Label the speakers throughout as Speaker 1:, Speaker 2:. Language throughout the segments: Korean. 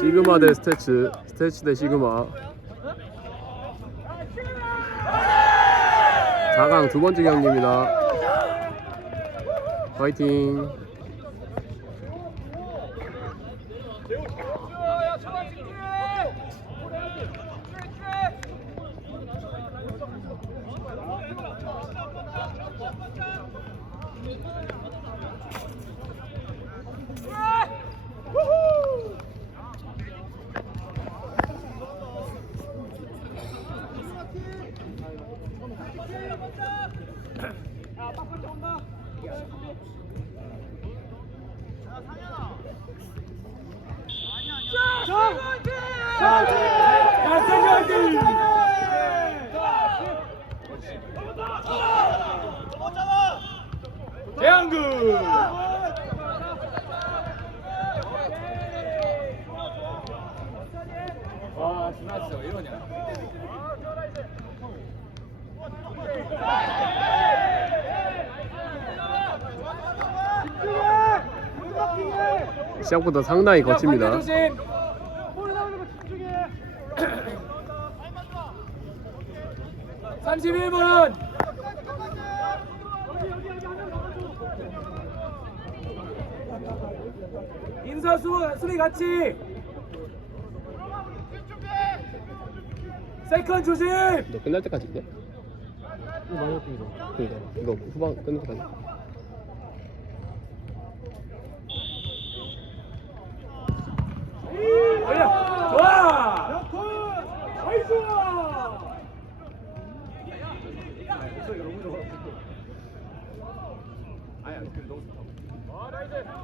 Speaker 1: 시그마 대 스태츠. 스태츠 대 시그마. 4강 두 번째 경기입니다. 화이팅
Speaker 2: 자, 세주 화이팅!
Speaker 1: 시작부터 상당히 거칩니다
Speaker 2: 조심. 31분. 인사 수 수비 같이. 세컨 조심.
Speaker 1: 너 끝날 때까지인데? 이거 많이 이거 그러니까 이거 후반 끝날 때까지
Speaker 2: 올려. 좋아. 나이스.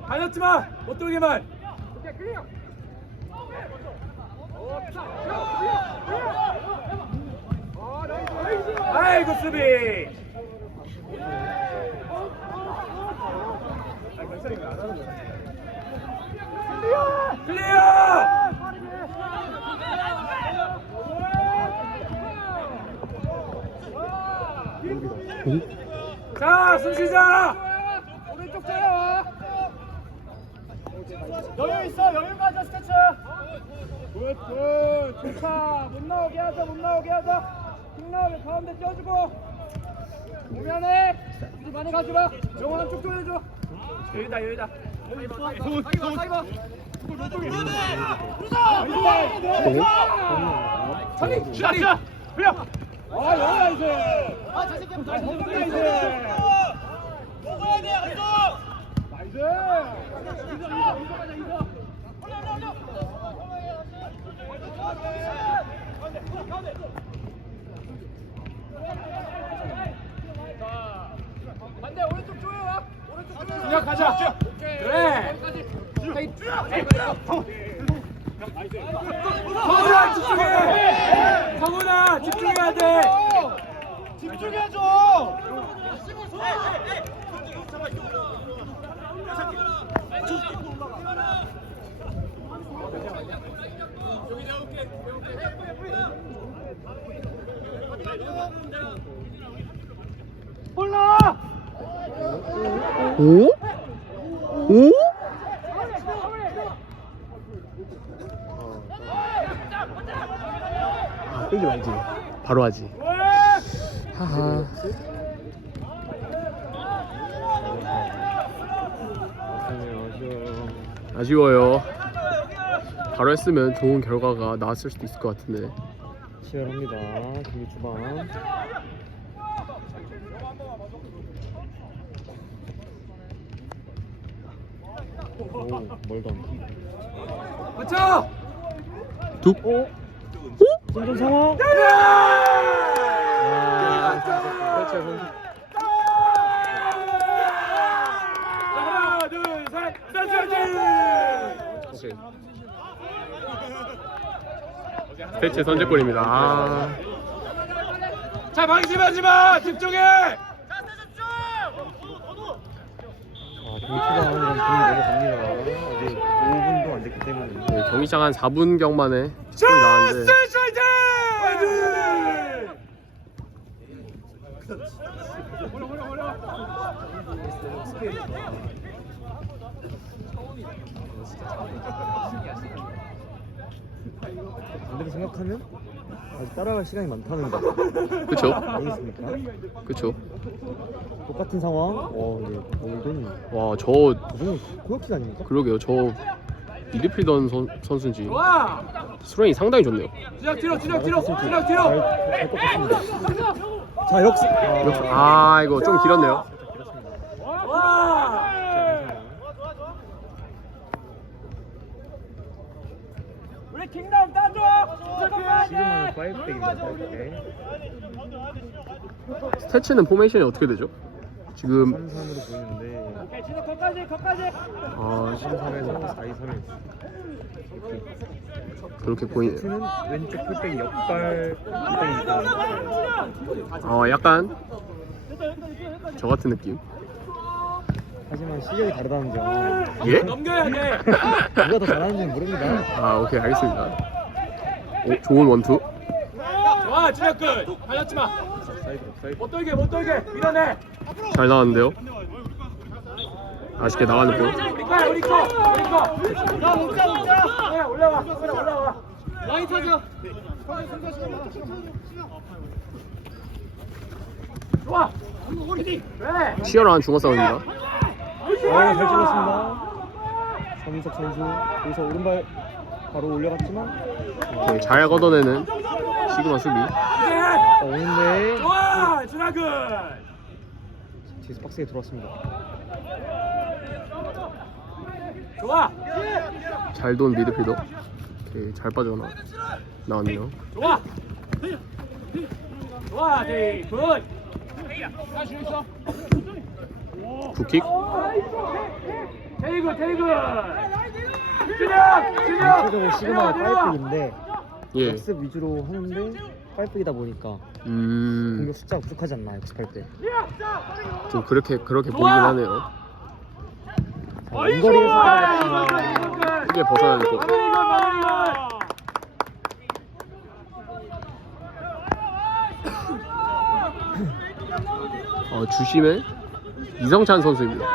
Speaker 2: 다녔지 마. 못 돌게만. 아이고 수비. 클리어! 자, 숨 쉬자! 오른쪽 자요! 여유 있어, 여유 가져, 스태츠! 굿, 굿, 좋다. 못 나오게 하자, 못 나오게 하자. 쭉 나오게 가운데 떼어주고. 오면 해! 이제 많이 가지마. 정원 한쪽 돌려줘. 여유다, 여유다. 사이버, 사이버, 사이버. 차리, 차리. 그냥. 아, 여기야 이제. 아, 자식이 아, 자식이 이제. 먹어야 돼. 나이스. 이거, 이거, 이거 가자, 이거. 올려, 올려, 올려. 반대 오른쪽 조여와. 오른쪽 조여. 그냥 가자. 그래. 성훈아 집중해. 성훈아 집중해야 돼. 집중해줘. 몰라.
Speaker 1: 오? 오? 아 끌지 말지 바로 하지 하하 아쉬워요 바로 했으면 좋은 결과가 나왔을 수도 있을 것 같은데
Speaker 3: 치열합니다. 경기 초반. 오, 멀던.
Speaker 2: 맞춰.
Speaker 1: 뚝
Speaker 3: 오, 승전 상황.
Speaker 2: 하나, 둘, 셋,
Speaker 1: 태츠 선제골입니다 아,
Speaker 2: 자, 방심하지 마. 집중해.
Speaker 3: 아, 경기 초반이랑 분위기 넘어갑니다. 아직 5분도 안 됐기 때문에.
Speaker 1: 네, 경기 시작 한 4분경 만에
Speaker 2: 자,
Speaker 1: 골이 나왔는데
Speaker 2: 화이팅! 화이팅!
Speaker 3: 아, 진짜 반대로 생각하면 아직 따라갈 시간이 많다는 거
Speaker 1: 그쵸?
Speaker 3: 아니겠습니까?
Speaker 1: 그쵸?
Speaker 3: 똑같은 상황 어 근데 골든
Speaker 1: 와, 저
Speaker 3: 무슨 코너킥 아닙니까?
Speaker 1: 그러게요. 저 미드필더 선, 선수인지 수련이 상당히 좋네요.
Speaker 2: 진혁 뒤로 진혁 뒤로 진혁 뒤로
Speaker 3: 잘잘 꺾었습니다 자 역시 아,
Speaker 1: 아, 이거 좀 길었네요.
Speaker 2: 와 우리 킹덤 따줘
Speaker 3: 지금은 5백입니다 5백
Speaker 1: 스태츠는 포메이션이 어떻게 되죠? 지금
Speaker 3: 3-3으로 보이는데
Speaker 2: 오케이 진혁 거까지 거까지
Speaker 1: 아,
Speaker 3: 3-3에서 4-2-3을
Speaker 1: 그렇게 보이네요.
Speaker 3: 세트는 왼쪽 역발 풀백이니까
Speaker 1: 어, 약간 저 같은 느낌.
Speaker 3: 하지만 실력이 다르다는 점
Speaker 1: 예?
Speaker 2: 넘겨야 돼
Speaker 3: 누가 더 잘하는지 는 모릅니다
Speaker 1: 아, 오케이, 알겠습니다. 오, 좋은 원투.
Speaker 2: 좋아 진혁 끝 달렸지 마. 못 돌게 못 돌게. 밀어내.
Speaker 1: 잘 나왔는데요. 아쉽게 나가는 볼.
Speaker 2: 우리 거야 우리 거 우리 거 야 먹자 먹자 그래 올라와 그래 올라와. 라인 타자. 좋아. 그래
Speaker 1: 치열한 중어 싸움입니다.
Speaker 3: 어잘 찔렀습니다. 서민석 선수 여기서 오른발 바로 올려갔지만.
Speaker 1: 네, 잘 걷어내는 시그마 수비.
Speaker 3: 아, 오는데
Speaker 2: 좋아 준하근.
Speaker 3: 뒤에서 박스에 들어왔습니다.
Speaker 2: 좋아.
Speaker 1: 잘 돈 미드필더. 오케이, 잘 빠져나 나왔네요.
Speaker 2: 좋아. 좋아 있어
Speaker 1: 굿킥.
Speaker 2: 테이글 테이글 준혁 준혁
Speaker 3: 전체적으로 시그마가 파이프인데
Speaker 1: 예.
Speaker 3: 역습 위주로 하는데 파이프이다 보니까
Speaker 1: 음,
Speaker 3: 공격 숫자가 부족하지 않나 역습할 때
Speaker 1: 좀 그렇게 그렇게 보이긴 하네요.
Speaker 3: 자, 원거리에서 들어갔지만
Speaker 1: 크게 벗어야 될 것 같아요. 어, 주심의 이성찬 선수입니다.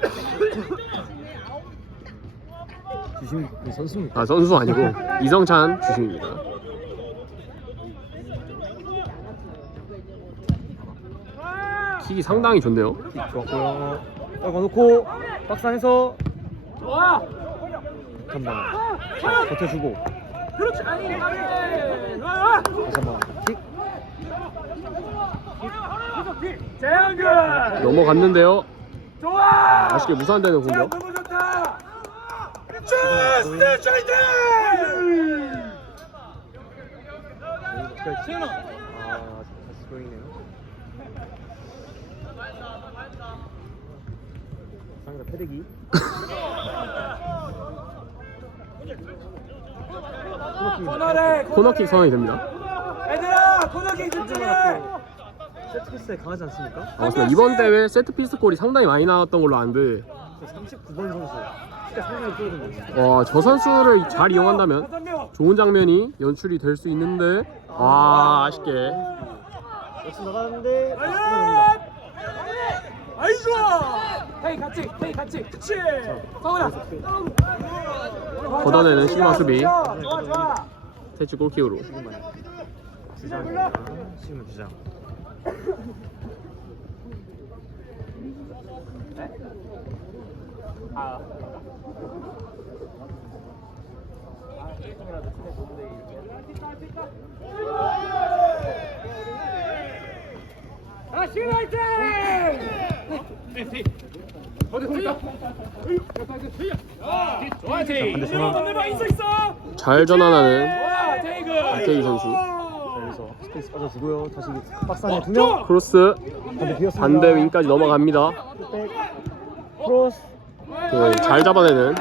Speaker 3: 주심 선수입니다
Speaker 1: 아 선수 아니고 이성찬 주심입니다. 킥이 상당히 좋네요.
Speaker 3: 좋았고요 떨궈놓고 박스 안에서
Speaker 2: 좋아
Speaker 3: 한방 버텨주고
Speaker 2: 그렇지 아니
Speaker 3: 다시 한번 킥
Speaker 2: 재현근
Speaker 1: 넘어갔는데요.
Speaker 2: 좋아
Speaker 1: 아쉽게 무산되는 공격.
Speaker 2: 차이팅
Speaker 3: 세연아 아 다시 보이네요 상대 패대기
Speaker 2: 코너래
Speaker 1: 코너킥 선언이 됩니다.
Speaker 2: 얘들아 코너킥 집중해
Speaker 3: 세트피스에 강하지 않습니까?
Speaker 1: 아, 맞습니다. 이번 대회 세트피스 골이 상당히 많이 나왔던 걸로 아는데
Speaker 3: 39번 선수. 상당히
Speaker 1: 와, 저 선수를 잘 이용한다면 좋은 장면이 연출이 될 수 있는데 아, 아쉽게.
Speaker 3: 역시 나가는데
Speaker 2: 아이 좋아! 헤이 같이 헤이 같이. 그치? 성훈아.
Speaker 1: 걷어내는 시그마 수비.
Speaker 2: 좋아 좋아
Speaker 1: 태치
Speaker 3: 지금만 주장입니다. 주장
Speaker 2: 아. 아, 있어, 있어.
Speaker 1: 잘 전환하는
Speaker 2: 좋아, 테이그.
Speaker 1: 박태희 선수.
Speaker 3: 여기서 스페이스 빠져주고요 다시 박스 안에 두 명
Speaker 1: 크로스
Speaker 3: 반대
Speaker 1: 반대 윙까지 넘어갑니다.
Speaker 3: 백 크로스
Speaker 1: 그, 잘 잡아내는.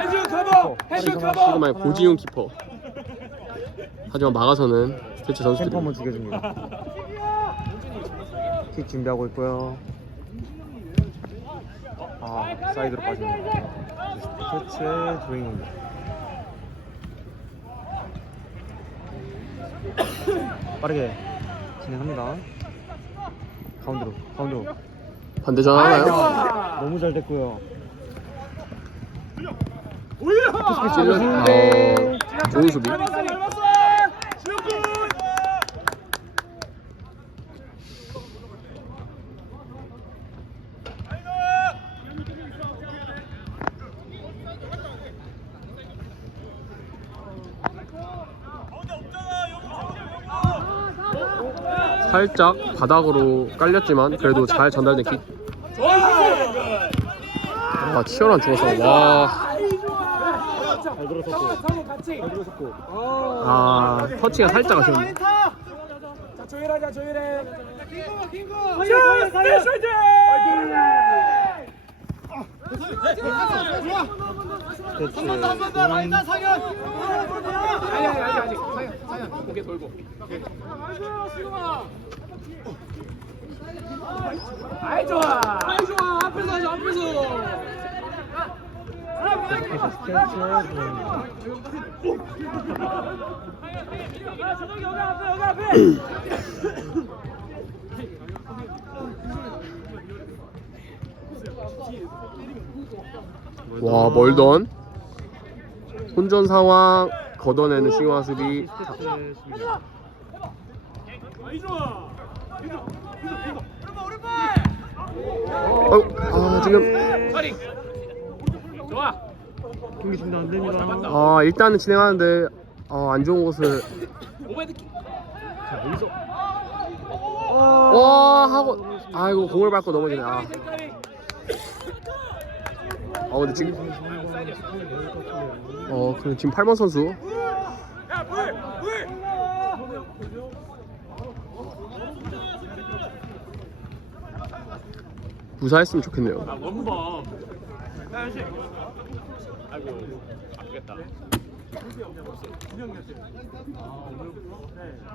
Speaker 1: 시그마의 고지훈 키퍼. 하지만 막아서는 스태치
Speaker 3: 템포 한번
Speaker 1: 선수들이
Speaker 3: 죽여줍니다 킥 준비하고 있고요. 아 사이드로 빠집니다. 스태츠의 드로잉입니다 빠르게 진행합니다. 가운데로 가운데로.
Speaker 1: 반대 전환하나요?
Speaker 3: 너무 잘 됐고요
Speaker 1: 찔러 어, 좋은 수비
Speaker 2: 잘 봤어 잘 봤어 지영군
Speaker 1: 살짝 바닥으로 깔렸지만 그래도 잘 전달된 킥. 아 치열한 죽었어. 와.
Speaker 3: 잘 들어섰고
Speaker 2: 상호 같이
Speaker 3: 잘 들어섰고
Speaker 1: 아 터치가 살짝 아쉬운데.
Speaker 2: 자 조율하자 조율해 킹구 킹구 살려 살려 살려
Speaker 3: 그렇지
Speaker 2: 아니 아니 아직 아직 상현 상현 고개 돌고 아이 좋아 아이 좋아 앞에서 하자 앞에서
Speaker 1: 와 멀던. 혼전 상황 걷어내는 싱화 수비. 어, 아 지금
Speaker 3: 경기 중단 안 됩니다.
Speaker 1: 아 일단은 진행하는데 아, 안 좋은 곳을.
Speaker 2: 오메드키
Speaker 3: 자 여기서.
Speaker 1: 와 하고 아이고 공을 밟고 넘어지네. 아, 어 근데 지금 어그 지금 8번 선수. 무사했으면 좋겠네요.
Speaker 2: 원범 아이고 아프겠다.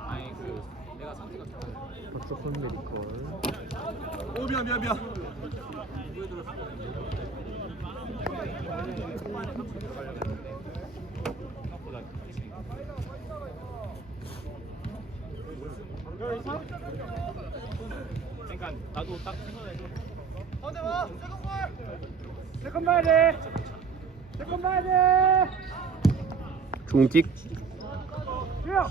Speaker 2: 아니 그 내가 상태가
Speaker 3: 박석환 메디컬
Speaker 2: 오 미안 미안 미안. 그러니까 나도 딱 어디 와. 세컨볼. 세컨 봐야
Speaker 1: 킥.
Speaker 2: 뛰어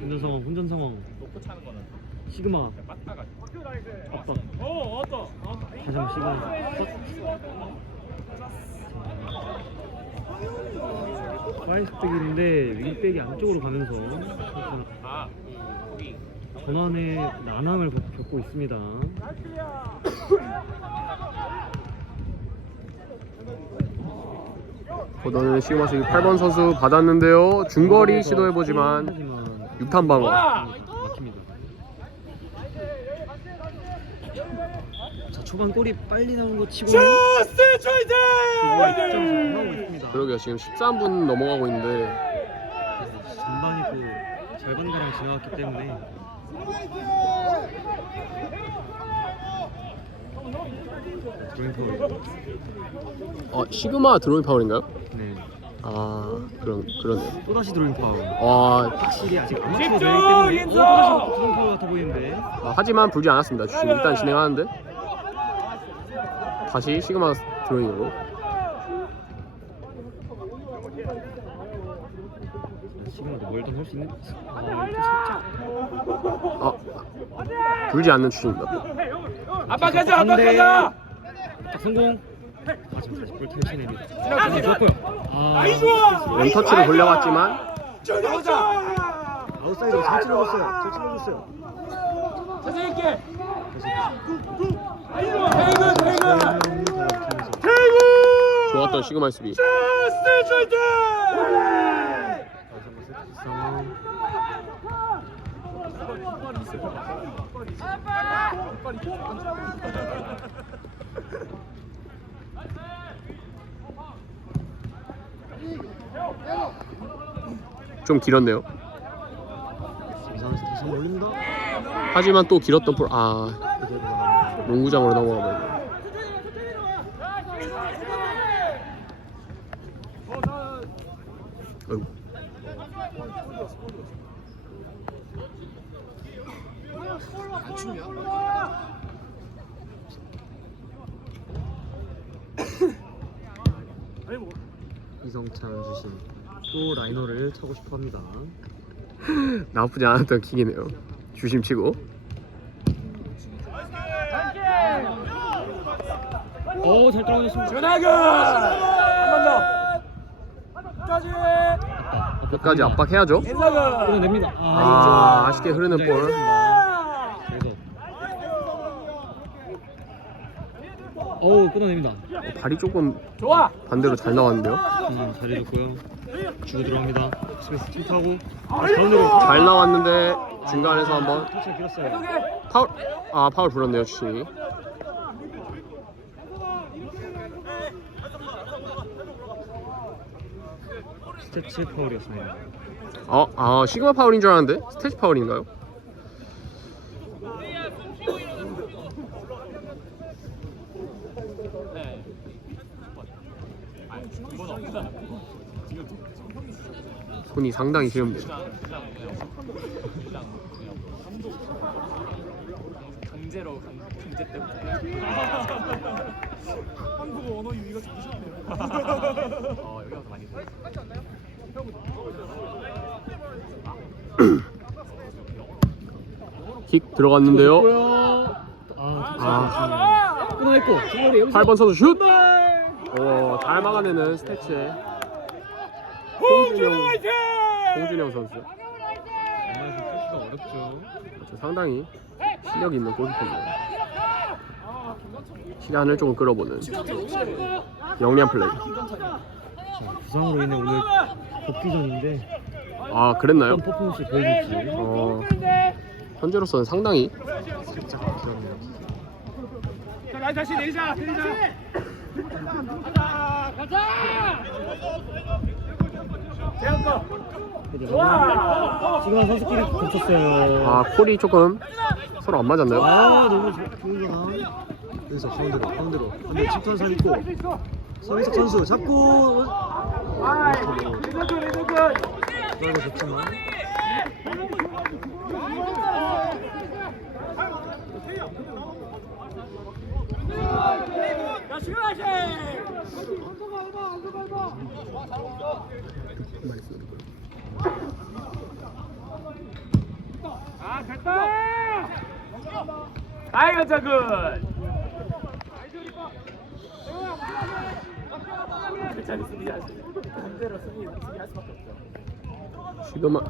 Speaker 3: 혼전 상황 혼전 상황.
Speaker 2: 놓고 차는 거는
Speaker 3: 시그마.
Speaker 2: 맞다가
Speaker 3: 압박.
Speaker 2: 어 왔다
Speaker 3: 한번 시그마. 컷 파이스백인데 윙백이 안쪽으로 가면서
Speaker 2: 아
Speaker 3: 전환의 난항을 겪- 겪고 있습니다
Speaker 1: 걷어내는 싱화 수비 8번 선수 받았는데요. 중거리 시도해보지만
Speaker 3: 하지만
Speaker 1: 6탄 방어.
Speaker 3: 막힙니다 자 초반 골이 빨리 나온 거 치고
Speaker 2: 슈스
Speaker 3: 있습니다
Speaker 1: 그러게요. 지금 13분 넘어가고 있는데
Speaker 3: 전반이 또 절반가량 지나갔기 때문에 드로잉 파울
Speaker 1: 어 시그마 드로잉 파울인가요?
Speaker 3: 네
Speaker 1: 아 그런 그러네요.
Speaker 3: 또다시 드로잉 파울
Speaker 1: 와
Speaker 3: 확실히 아직 안 맞춰져
Speaker 2: 집중,
Speaker 3: 때문에 오,
Speaker 2: 인정!
Speaker 3: 또다시 드로잉 파울 같아 보이는데
Speaker 1: 아, 하지만 불지 않았습니다. 지금 일단 진행하는데 다시 시그마 드로잉으로
Speaker 3: 지금도 멀던 할수 있는 아, 살짝
Speaker 1: 아 불지 않는 추진입니다.
Speaker 2: 아빠 가자 아빠
Speaker 3: 반대.
Speaker 2: 가자
Speaker 3: 딱 성공 하지만 다시 볼 캐치냅니다 아, 좋았고요 아,
Speaker 2: 아이 좋아
Speaker 1: 왼터치를 돌려봤지만
Speaker 2: 가자
Speaker 3: 아웃사이더 잘 찔러줬어요 잘 찔러줬어요
Speaker 2: 자신 있게
Speaker 3: 다시
Speaker 2: 아이 좋아 베이글 베이글
Speaker 3: 태구
Speaker 1: 좋았던 시그마의 수비.
Speaker 2: 슈스 트레이드
Speaker 1: 좀 길었네요. 하지만 또 길었던 볼, 아 농구장으로 넘어가 버렸네. 아이고.
Speaker 3: 김창 주심 또 라이너를 차고 싶어 합니다.
Speaker 1: 나쁘지 않았던 킥이네요. 주심 치고.
Speaker 3: 오 잘 떨어졌습니다.
Speaker 2: 준하근 한번 더. 끝까지.
Speaker 1: 끝까지 압박해야죠.
Speaker 2: 인사근.
Speaker 3: 끊어냅니다.
Speaker 1: 아, 아쉽게 흐르는 볼.
Speaker 3: 그래서 어우 끊어냅니다.
Speaker 1: 발이 조금
Speaker 2: 좋아.
Speaker 1: 반대로 잘 나왔는데요.
Speaker 3: 음, 잘해줬고요. 주고 들어갑니다. 스미스 팀 타고 가운데로
Speaker 1: 잘 나왔는데 중간에서 한번
Speaker 3: 터치가 길었어요.
Speaker 1: 파울 아 파울 불었네요 주심이.
Speaker 3: 스태치 파울이었습니다.
Speaker 1: 어, 아 시그마 파울인 줄 알았는데 스테이지 파울인가요? 손이 상당히 시름네요.
Speaker 2: 강제로 강제 때문에. 한국어 언어 유희가 좋으셨네요. 어 여기 와서 많이 들
Speaker 1: 킥 들어갔는데요.
Speaker 3: 아,
Speaker 1: 아,
Speaker 3: 끊어냈고 중거리 여기서
Speaker 1: 8번 선수 슛. 오, 잘 막아내는 스태츠의 홍준영 홍준영 선수.
Speaker 3: 정말 좀 터치가 어렵죠.
Speaker 1: 그렇죠, 상당히 실력 있는 골키퍼입니다. 시간을 조금 끌어보는 영리한 플레이.
Speaker 3: 자, 부상으로 인해 오늘 복귀전인데
Speaker 1: 아 그랬나요?
Speaker 3: 어떤 퍼포먼스 보여줄지
Speaker 1: 어, 현재로서는 상당히
Speaker 3: 살짝 부담이에요.
Speaker 2: 자, 다시 내리자, 내리자. 가자, 가자. 좋아.
Speaker 3: 지금 선수끼리 겹쳤어요.
Speaker 1: 아 콜이 조금 서로 안 맞았나요?
Speaker 3: 아 너무 좋- 좋은 거다. 그래서 가운데로 가운데로 근데 침투한 있고. 서민석 선수 잡고
Speaker 2: 아이, 리더good, 리더good.
Speaker 3: 들어가 좋지만
Speaker 2: 야, 시그널 아, 됐다. 수밖에 없죠.
Speaker 1: 시그마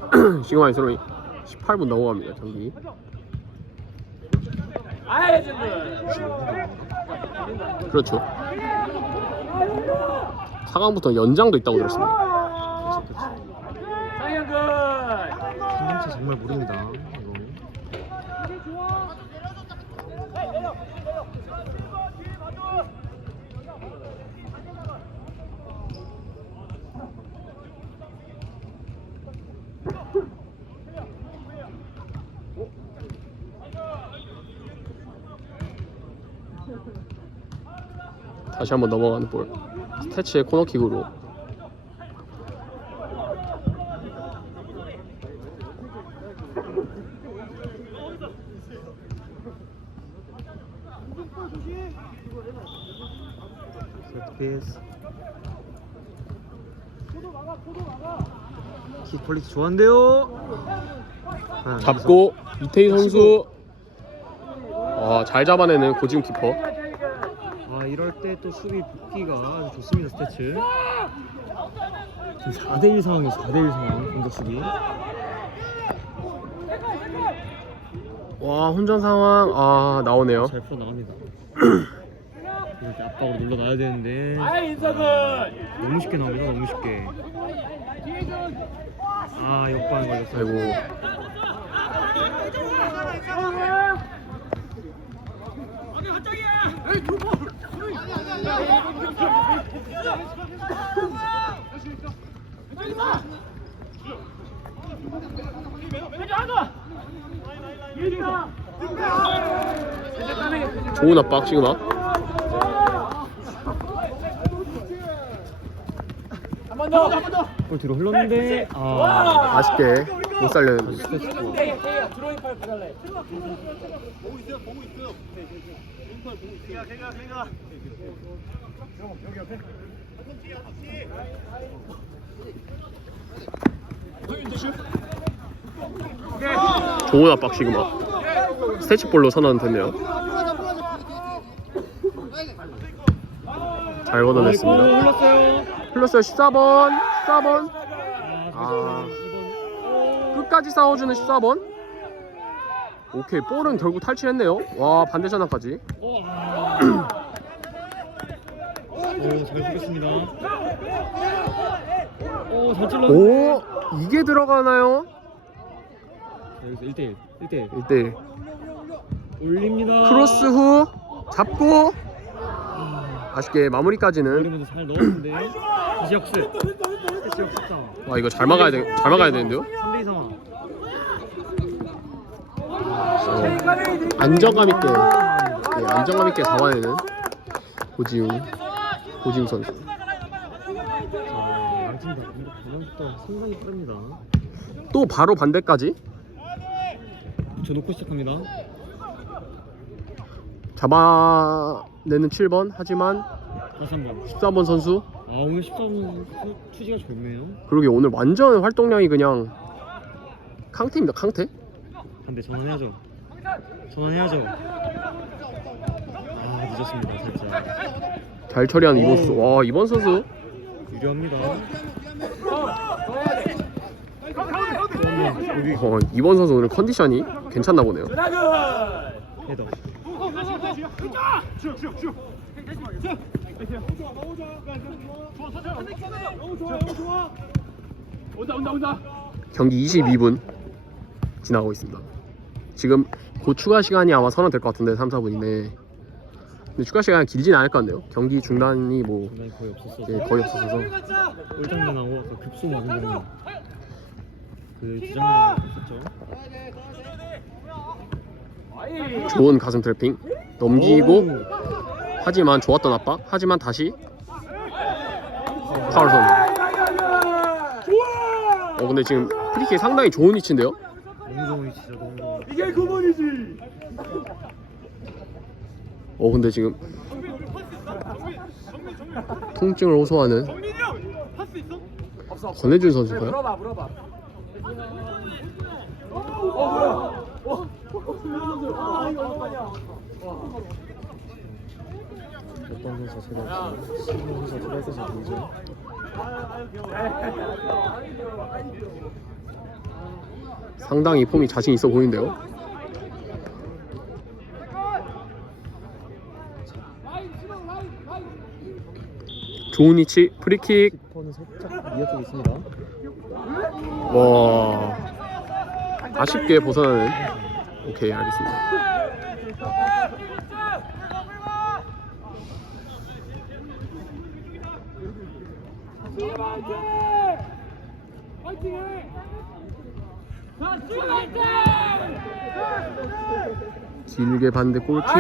Speaker 1: 시그마의 서로이 18분 넘어갑니다 경기.
Speaker 2: 아이, 저good.
Speaker 1: 그렇죠. 4강부터 연장도 있다고 들었습니다.
Speaker 2: 굿.
Speaker 3: 진짜 정말 모릅니다. 이거.
Speaker 1: 다시 한번 넘어가는 볼. 스태치의 코너킥으로
Speaker 3: 세트피스 킥 퀄리티 좋은데요. 아,
Speaker 1: 잡고 이태희 선수 아, 잘 잡아내는 고지훈 키퍼.
Speaker 3: 아 이럴 때 또 수비 복귀가 아주 좋습니다 스태츠. 지금 4대1 상황이에요 4대1 상황 공격 수비.
Speaker 1: 와 혼전 상황 아 나오네요.
Speaker 3: 잘 풀어 나갑니다. 이럴 때 압박으로 눌러놔야 되는데. 너무 쉽게 나옵니다 너무 쉽게. 아 역방 걸렸어요.
Speaker 1: 아이고 좋은 압박 시그
Speaker 2: 더, 한번 더.
Speaker 3: 골 뒤로 흘렀는데 아
Speaker 1: 아쉽게 못 살려는
Speaker 3: 스태츠 좋아.
Speaker 1: 좋은 압박 시그마. 스태치볼로 선언 됐네요. 잘 걷어냈습니다.
Speaker 3: 흘렀어요.
Speaker 1: 흘렀어요 14번. 14번
Speaker 3: 아,
Speaker 1: 끝까지 싸워주는 14번. 오케이 볼은 결국 탈취했네요. 와 반대 전환까지.
Speaker 3: 오, 잘 쓰겠습니다. 오, 잘 찔렀네.
Speaker 1: 오 이게 들어가나요?
Speaker 3: 여기서 1대1, 1대1.
Speaker 1: 1대1
Speaker 3: 올립니다.
Speaker 1: 크로스 후 잡고
Speaker 3: 아,
Speaker 1: 아쉽게 마무리까지는
Speaker 3: 올리면서 잘 넣었는데. 다시 역습. 다시 역습상.
Speaker 1: 와 이거 잘 막아야 돼, 잘 막아야 되는데요?
Speaker 3: 3대2 상황.
Speaker 1: 안정감 있게 예, 안정감 있게 잡아내는 고지웅 고지웅 선수
Speaker 3: 자, 양팀 다 전환부터 상당히 빠릅니다.
Speaker 1: 또 바로 반대까지
Speaker 3: 붙여놓고 시작합니다.
Speaker 1: 잡아내는 7번 하지만
Speaker 3: 다시 한 번.
Speaker 1: 13번 선수
Speaker 3: 아, 오늘 13분 투지가 좋네요.
Speaker 1: 그러게 오늘 완전 활동량이 그냥 강태입니다 강태
Speaker 3: 반대 전환해야죠. 전환해야죠. 아, 늦었습니다, 살짝.
Speaker 1: 잘 처리하는 이번 선수 와 이번 선수
Speaker 3: 유리합니다.
Speaker 1: 어, 이번 선수 오늘 컨디션이 괜찮나 보네요. 경기 22분 지나가고 있습니다. 지금 곧 추가 시간이 아마 선언될 것 같은데 3, 4분이네 근데 추가 시간 길진 않을 것 같네요 경기 중단이 뭐
Speaker 3: 거의 없었어서.
Speaker 1: 예, 거의 없어서
Speaker 3: 꼴장면하고 아까 급소 막은 장면. 그 주장면 있었죠.
Speaker 1: 좋은 가슴 트래핑 넘기고
Speaker 3: 오.
Speaker 1: 하지만 좋았던 압박 하지만 다시 파울 선언 어 근데 지금 프리킥 상당히 좋은 위치인데요
Speaker 3: 너무 좋은 위치죠, 너무 좋은. 위치.
Speaker 2: 이게 9번이지
Speaker 1: 어 근데 지금 통증을 호소하는 권혜준 선수가요?
Speaker 2: 물어봐 물어봐 어 뭐야 어 아, 이거 얼마냐
Speaker 3: 어떤 선수 제가 신문 선수 제가 있어서 보이죠.
Speaker 1: 상당히 폼이 자신 있어 보이는데요. 좋은 위치 프리킥.
Speaker 3: 키퍼는 살짝 미아 쪽에 있습니다.
Speaker 1: 와. 아쉽게 벗어나는. 오케이 알겠습니다. 길게 반대 골킥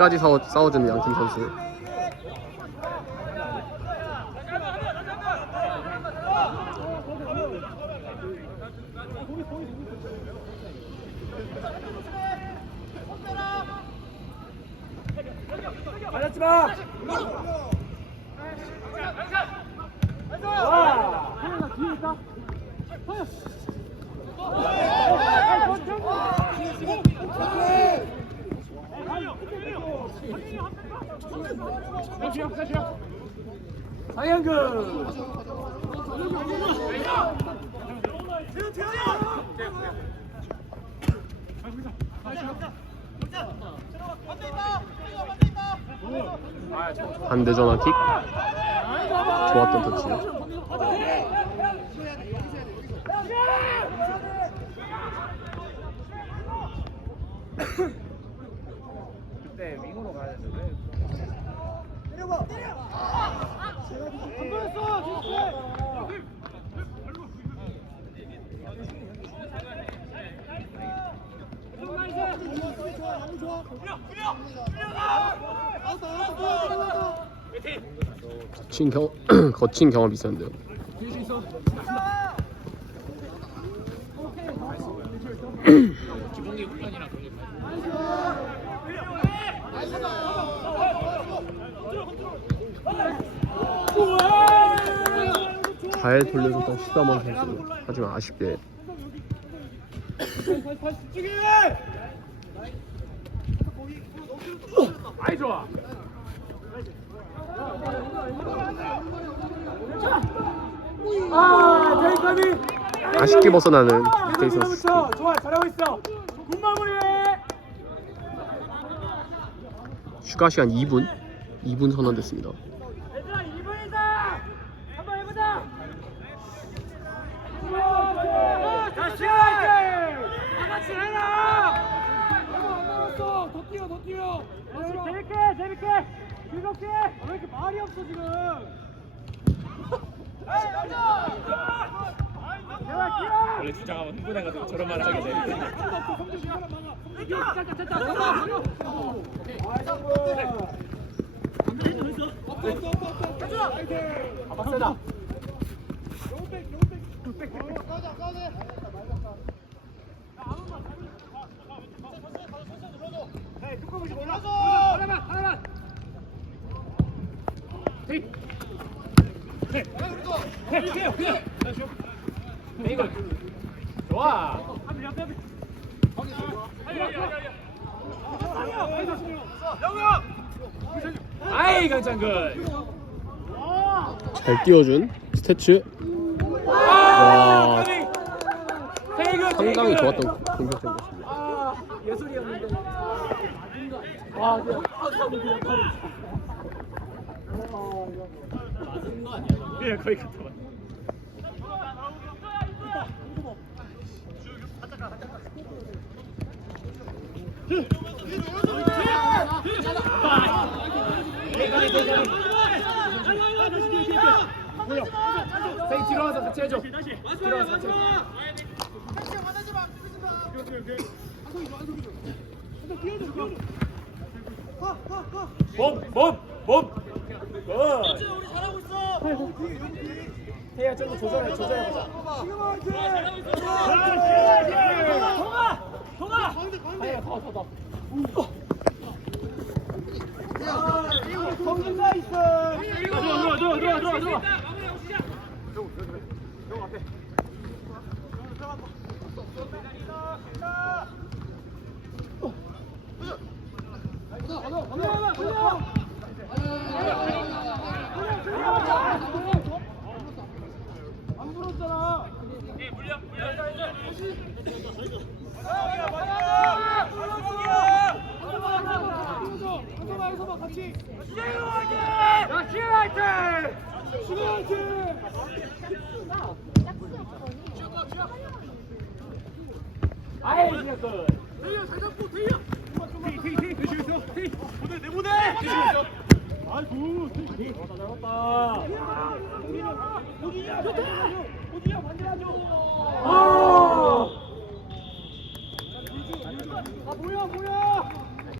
Speaker 1: 끝까지 싸워, 싸워주는 양팀 선수.
Speaker 2: 맞았지 마. 와. 하나 뒤에 있다. 상현근.
Speaker 1: 반대 전환킥. 좋았던 터치.
Speaker 2: 그때 윙으로 가야 되는데.
Speaker 1: 거친 경 거친 경험이 있었는데요. 잘 돌려줬던 시다만 선수 하지만 아쉽게
Speaker 2: 아이 좋아. 아.
Speaker 1: 아쉽게 벗어나는 스테이선
Speaker 2: 스 좋아, 잘하고 있어. 굿마무리해.
Speaker 1: 추가 시간 2분 2분 선언됐습니다
Speaker 2: 얘들아 2분이다. 한번 해보자. 다시 다 같이 해라. 얼마 안 남았어. 더 뛰어, 더 뛰어. 재밌게, 재밌게, 즐겁게. 왜 이렇게 말이 없어 지금?
Speaker 4: 원래 주장하면 흥분해가지고 저런 말을 하게
Speaker 2: 하나만. 헤이. 헤이. 헤이, 그냥, 그냥. 이거. 좋아. 아이 강창근.
Speaker 1: 잘 띄워준 스태츠
Speaker 2: 아,
Speaker 1: 와 상당히. 좋았던 공격적이었습니다
Speaker 2: 아, 예술이었는데. 와, 그냥 아까는 그냥 바로.
Speaker 4: 예, 거의 같아.
Speaker 2: 세이 뒤로 와서 같이 해줘. 뒤로 와서 같이 해줘.
Speaker 4: 몸, 몸, 몸. 굿.
Speaker 2: 태야 좀더 조절해, 조절해 보자. 동아! 동아! 아니야, 더, 더, 더. 성진 나이스! 들어와, 들어와, 들어와, 들어와, 들어와. 안